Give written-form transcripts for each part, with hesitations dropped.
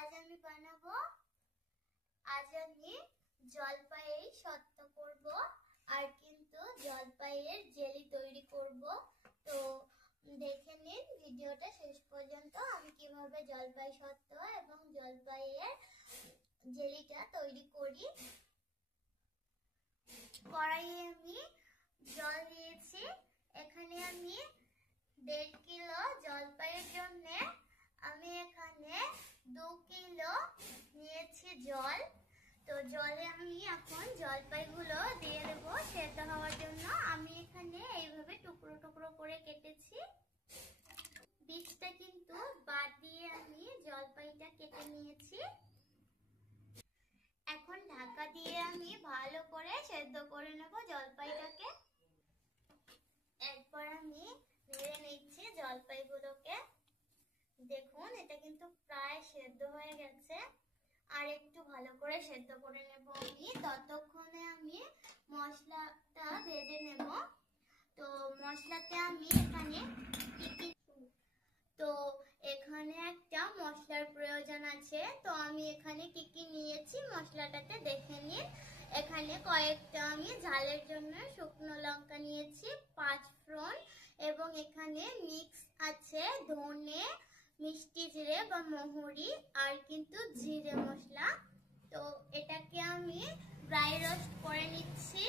আজ আমি বানাবো আজ আমি জলপাইয়ের সত্ত্ব করব আর কিন্তু জলপাইয়ের জেলি তৈরি করব। তো দেখে নিন ভিডিওটা শেষ পর্যন্ত আমি কিভাবে জলপাই সত্ত্ব এবং জলপাইয়ের জেলিটা তৈরি করি। কড়াইয়ে আমি জল দিয়েছি। এখানে আমি 1.5 কিলো জলপাইয়ের জন্য আমি এখানে 2 কিলো নিয়েছি জল। তো জলে আমি এখন জলপাইগুলো দিয়ে দেব সেদ্ধ হওয়ার জন্য। আমি এখানে এইভাবে টুকরো টুকরো করে কেটেছি। বীজটা কিন্তু বাদ দিয়ে আমি জলপাইটা কেটে নিয়েছি। এখন ঢাকা দিয়ে আমি ভালো করে সেদ্ধ করে নেব জলপাইটাকে। এরপর আমি নেড়ে নিচ্ছি জলপাইগুলোকে। দেখুন এটা কিন্তু প্রায় সেদ্ধ হয়ে গেছে, আর একটু ভালো করে সেদ্ধ করে নেব আমি। ততক্ষণে আমি মশলাটা ভেজে নেব। তো মশলাতে আমি এখানে একটা মশলার প্রয়োজন আছে। তো আমি এখানে কি কি নিয়েছি মশলাটাতে দেখে নিন। এখানে কয়েকটা আমি ঝালের জন্য শুকনো লঙ্কা নিয়েছি, 5 ফোড়ন, এবং এখানে মিক্স আছে ধনে, মিষ্টি জিরে বা মহুরি আর কিন্তু জিরে মশলা। তো এটাকে আমি ড্রাই রোস্ট করে নিচ্ছি।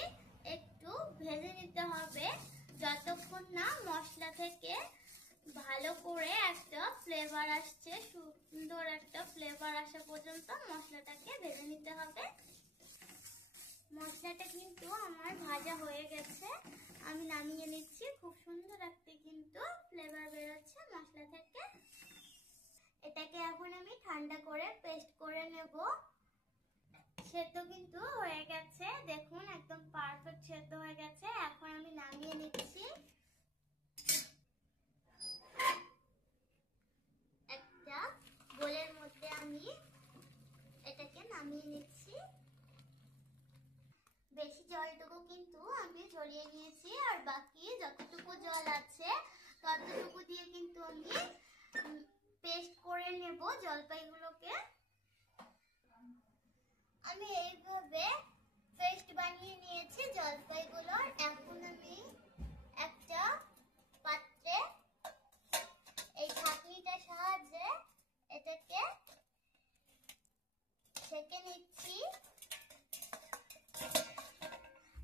একটু ভেজে নিতে হবে যতক্ষণ না মশলা থেকে ভালো করে একটা ফ্লেভার আসছে, সুন্দর একটা ফ্লেভার আসা পর্যন্ত মশলাটাকে ভেজে নিতে হবে। মশলাটা কিন্তু আমার ভাজা হয়ে গেছে, আমি নামিয়ে নিচ্ছি। খুব সুন্দর একটা কিন্তু ফ্লেভার বেরোচ্ছে মশলা থেকে। এটাকে এখন আমি ঠান্ডা করে পেস্ট করে নেব। সেদ্ধ কিন্তু হয়ে গেছে, দেখুন একদম পারফেক্ট সেদ্ধ হয়ে গেছে। এখন আমি নামিয়ে নিচ্ছি। একটা বোলের মধ্যে আমি এটাকে নামিয়ে নিচ্ছি। বেশি জলটুকু কিন্তু আমি ঝরিয়ে নিয়েছি, আর বাকি যতটুকু জল আছে ততটুকু দিয়ে কিন্তু আমি পেস্ট করে নেব জলপাইগুলোকে। আমি এইভাবে পেস্ট বানিয়ে নিয়েছি জলপাইগুলোর। এখন আমি একটা পাত্রে এই ছাঁকনিটার সাহায্যে এটাকে ছেঁকে নিচ্ছি।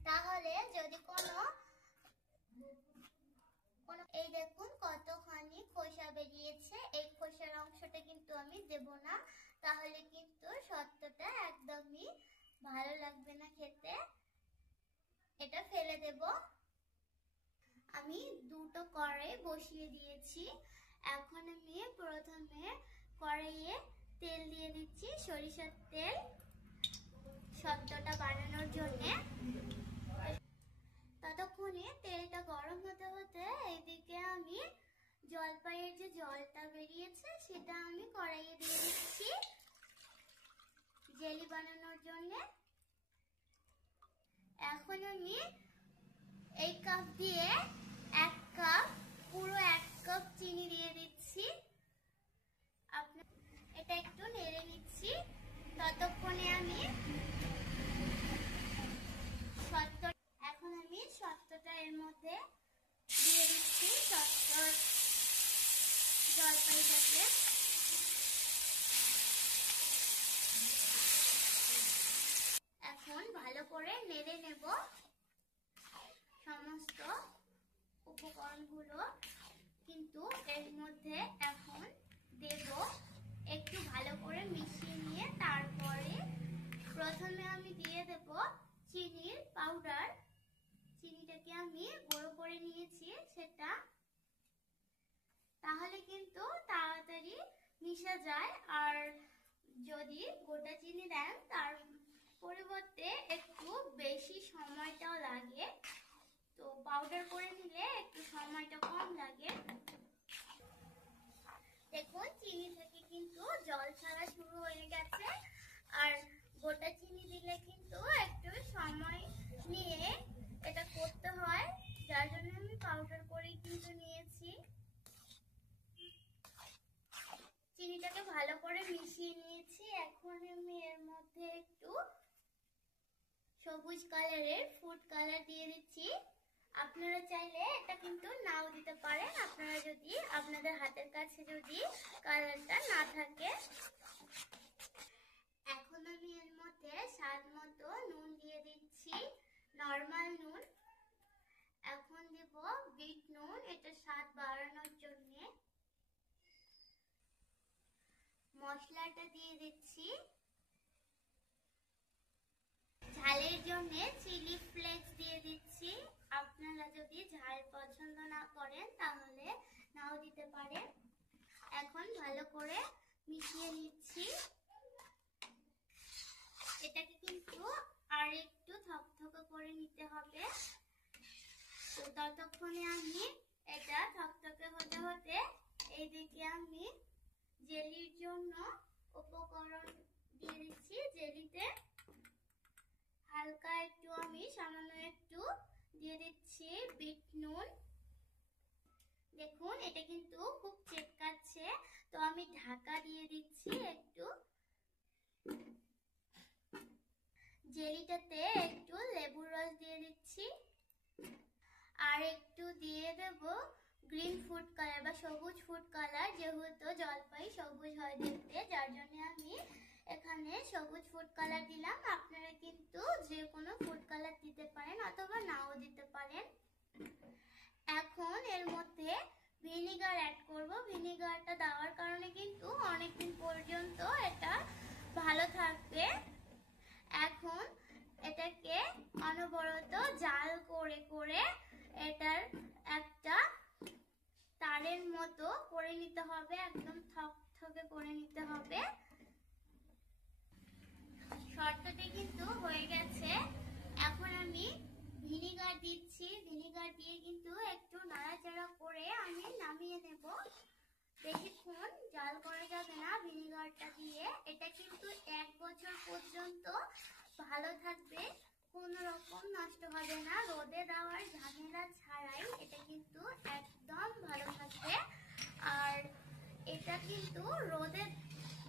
তাহলে যদি কোনো এই দেখুন কতখানি খোসা বেরিয়েছে, এই খোসার অংশটা কিন্তু আমি দেব না, তাহলে কিন্তু সত্ত্বটা একদমই ভালো লাগবে না খেতে। এটা ফেলে দেব। আমি দুটো কড়াই বসিয়ে দিয়েছি। এখন আমি প্রথমে কড়াইয়ে তেল দিয়ে দিচ্ছি, সরিষার তেল, সত্ত্বটা বানানোর জন্য। ততক্ষণে তেলটা গরম হতে হতে এইদিকে আমি জলপাইয়ের যে জলটা বেরিয়েছে সেটা আমি কড়াইয়ে দিয়ে দিচ্ছি জেলি বানানোর জন্য। এখন আমি এই কাপ দিয়ে 1 কাপ, পুরো 1 কাপ চিনি দিয়ে দিচ্ছি। এটা একটু নেড়ে নিচ্ছি। ততক্ষণে আমি এখন আমি সত্ত্বটা এর মধ্যে দিয়ে দিচ্ছি, সত্ত্বর জলপাইটাকে। এখন ভালো করে নেড়ে নেব সমস্ত উপকরণগুলো কিন্তু এর মধ্যে এখন দেব। একটু ভালো করে মিশিয়ে নিয়ে তারপরে প্রথমে আমি দিয়ে দেব চিনির পাউডার। চিনিটাকে আমি গুঁড়ো করে নিয়েছি সেটা, তাহলে কিন্তু তাড়াতাড়ি মিশে যায়। আর যদি গোটা চিনি দেন তার পরিবর্তে একটু বেশি সময়টাও লাগে, তো পাউডার করে নিলে একটু সময়টা কম লাগে। দেখুন চিনি থেকে কিন্তু জল ছাড়া শুরু হয়ে গেছে, আর গোটা চিনি দিলে কিন্তু একটু সময় নিয়ে এটা করতে হয়, যার জন্য আমি পাউডার করে কিন্তু নিয়েছি। চিনিটাকে ভালো করে মিশিয়ে নিয়েছি। সবুজ কালারের ফুড কালার দিয়ে দিচ্ছি। আপনারা চাইলে এটা কিন্তু নাও দিতে পারেন, আপনারা যদি আপনাদের হাতের কাছে যদি কালারটা না থাকে। এখন আমি এর মধ্যে স্বাদ মতো নুন দিয়ে দিচ্ছি, নরমাল নুন। এখন দেব বিট নুন, এটা স্বাদ বাড়ানোর জন্য। মশলাটা দিয়ে দিচ্ছি। ঝালের জন্য চিলি ফ্লেক্স দিয়ে দিচ্ছি। আপনারা যদি ঝাল পছন্দ না করেন তাহলে নাও দিতে পারেন। এখন ভালো করে মিশিয়ে নিচ্ছি। এটাকে কিন্তু আর একটু থকথকে করে নিতে হবে। তো ততক্ষণে আমি এটা থকথকে হতে হতে এইদিকে আমি জেলির জন্য উপকরণ দিয়ে দিচ্ছি। জেলিতে হালকা একটু আমি সামান্য একটু দিয়ে দিচ্ছি বিট নুন। দেখুন এটা কিন্তু খুব চেপকাচ্ছে, তো আমি ঢাকা দিয়ে দিচ্ছি একটু। জেলিটাতে একটু লেবুর রস দিয়ে দিচ্ছি, আর একটু দিয়ে দেব গ্রিন ফুড কালার বা সবুজ ফুড কালার, যেহেতু জলপাই সবুজ হয় দেখতে, যার জন্য আমি এখানে সবুজ ফুড কালার দিলাম। আপনারা কিন্তু যে কোনো ফুড কালার দিতে পারেন অথবা নাও দিতে পারেন। এখন এর মধ্যে ভিনিগার অ্যাড করব। ভিনিগারটা দেওয়ার কারণে কিন্তু অনেকদিন পর্যন্ত এটা ভালো থাকবে। এখন এটাকে অনবরত জাল করে করে এটার একটা তারের মতো করে নিতে হবে, একদম থকথকে করে নিতে হবে। শর্তটি কিন্তু হয়ে গেছে। এখন আমি ভিনিগার দিচ্ছি। ভিনিগার দিয়ে কিন্তু একটু নাড়াচাড়া করে আমি নামিয়ে নেব। বেশিক্ষণ জাল করা যাবে না ভিনিগারটা দিয়ে। এটা কিন্তু 1 বছর পর্যন্ত ভালো থাকবে, কোনো রকম নষ্ট হবে না। রোদে দেওয়ার ঝামেলা ছাড়াই এটা কিন্তু একদম ভালো থাকবে। আর এটা কিন্তু রোদে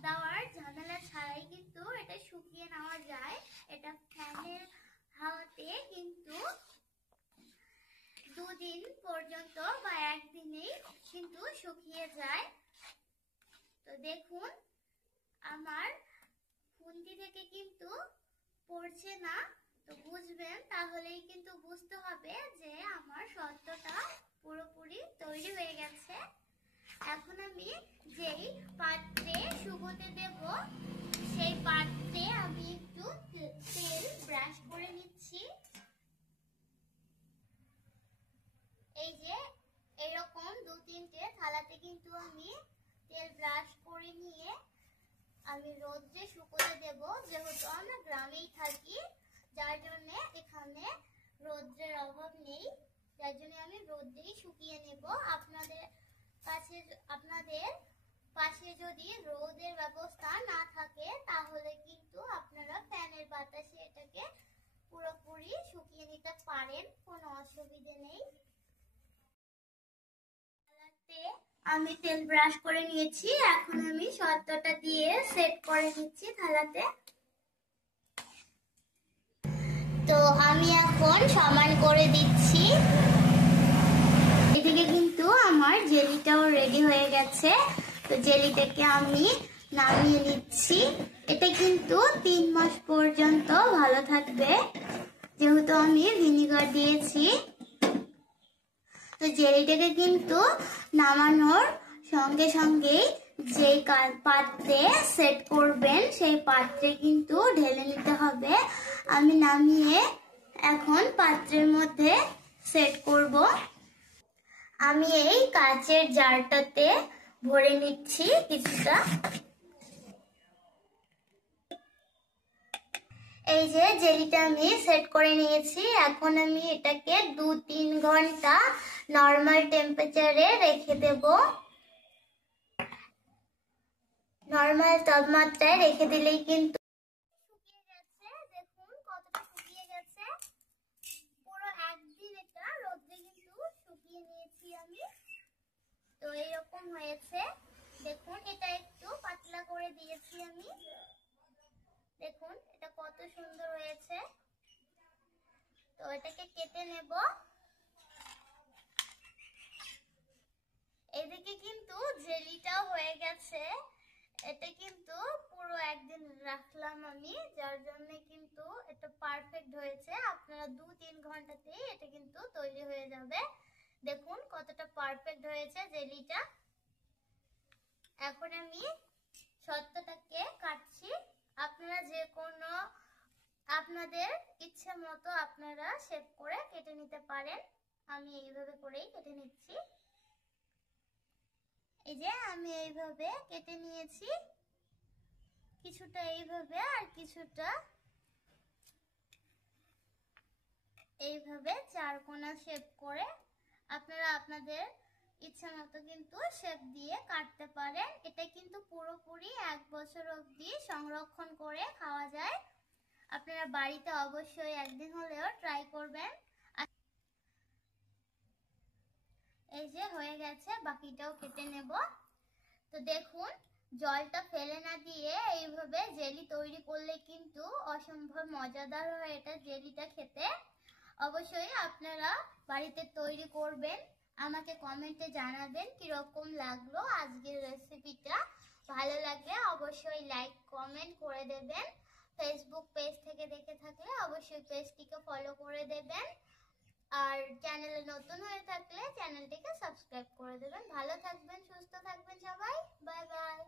দেওয়ার ঝামেলা ছাড়াই কিন্তু এটা শুকিয়ে নেওয়া যায়। এটা ফ্যানের হাওয়াতে কিন্তু 2 দিন পর্যন্ত বা 1 দিনেই কিন্তু শুকিয়ে যায়। তো দেখুন আমার খুন্তি থেকে কিন্তু পড়ছে না, তো বুঝবেন, তাহলেই কিন্তু বুঝতে হবে যে আমার শর্তটা পুরোপুরি তৈরি হয়ে গেছে। এখন আমি যেই পাত্রে শুকোতে দেব সেই পাত্রে আমি একটু তেল ব্রাশ করে নিচ্ছি। এই যে এরকম 2-3টে থালাতে কিন্তু আমি তেল ব্রাশ করে নিয়ে আমি রোদ্রে শুকোতে দেব। যেহেতু আমরা গ্রামেই থাকি, যার জন্য এখানে রোদ্রের অভাব নেই, যার জন্য আমি রোদ্রেই শুকিয়ে নেব। আপনাদের পাশে যদি রোদের ব্যবস্থা না থাকে তাহলে কিন্তু আপনারা ফ্যানের বাতাসে এটাকে পুরোপুরি শুকিয়ে নিতে পারেন, কোনো অসুবিধে নেই। আমি তেল ব্রাশ করে নিয়েছি। এখন আমি শর্তটা দিয়ে সেট করে নিচ্ছি থালাতে। তো আমি এখন সমান করে দিচ্ছি। এদিকে কিন্তু আমার জেলিটাও রেডি হয়ে গেছে। তো জেলিটাকে আমি নামিয়ে নিচ্ছি। এটা কিন্তু 3 মাস পর্যন্ত ভালো থাকবে, যেহেতু আমি ভিনিগার দিয়েছি। তো জেলিটাকে কিন্তু নামানোর সঙ্গে সঙ্গেই যেই পাত্রে সেট করবেন সেই পাত্রে কিন্তু ঢেলে নিতে হবে। আমি নামিয়ে এখন পাত্রের মধ্যে সেট করব। আমি এই কাচের জারটাতে ভরে নিচ্ছি কিছুটা। এই যে জেলিটা আমি সেট করে নিয়েছি। এখন আমি এটাকে 2-3 ঘন্টা নরমাল টেম্পারেচারে রেখে দেব। নরমাল তাপমাত্রায় রেখে দিলেই কিন্তু শুকিয়ে গেছে। দেখুন কতটা শুকিয়ে গেছে। পুরো একদিন এটা রোদে কিন্তু শুকিয়ে নিয়েছি আমি। তো এরকম হয়েছে। দেখুন এটা একটু পাতলা করে দিয়েছি আমি। দেখুন এটা কত সুন্দর হয়েছে। তো এটাকে কেটে নেব। এদিকে কিন্তু জেলিটাও হয়ে গেছে। এটা কিন্তু পুরো একদিন রাখলাম আমি, যার জন্য কিন্তু এটা পারফেক্ট হয়েছে। আপনারা 2-3 ঘন্টাতে এটা কিন্তু তৈরি হয়ে যাবে। দেখুন কতটা পারফেক্ট হয়েছে জেলিটা। এখন আমি সত্যটাকে কাটছি। আপনারা যে কোনো আপনাদের ইচ্ছে মতো আপনারা শেপ করে কেটে নিতে পারেন। আমি এইভাবে করেই কেটে নিচ্ছি। এই যে আমি এইভাবে কেটে নিয়েছি, কিছুটা এইভাবে আর কিছুটা এইভাবে চারকোনা শেপ করে আপনারা আপনাদের ইচ্ছা মতো কিন্তু শেপ দিয়ে কাটতে পারেন। এটা কিন্তু পুরোপুরি 1 বছর অবধি সংরক্ষণ করে খাওয়া যায়। আপনারা বাড়িতে অবশ্যই একদিন হলেও ট্রাই করবেন। এই যে হয়ে গেছে, বাকিটাও কেটে নেব। তো দেখুন, জলটা ফেলে না দিয়ে এইভাবে জেলি তৈরি করলে কিন্তু অসম্ভব মজাদার হয় এটা জেলিটা খেতে। অবশ্যই আপনারা বাড়িতে তৈরি করবেন, আমাকে কমেন্টে জানাবেন কিরকম লাগলো আজকের রেসিপিটা। ভালো লাগলে অবশ্যই লাইক কমেন্ট করে দেবেন। ফেসবুক পেজ থেকে দেখে থাকলে অবশ্যই পেজটিকে ফলো করে দেবেন। আর চ্যানেলে নতুন হয়ে থাকলে চ্যানেলটিকে সাবস্ক্রাইব করে দেবেন। ভালো থাকবেন, সুস্থ থাকবেন সবাই। Bye bye.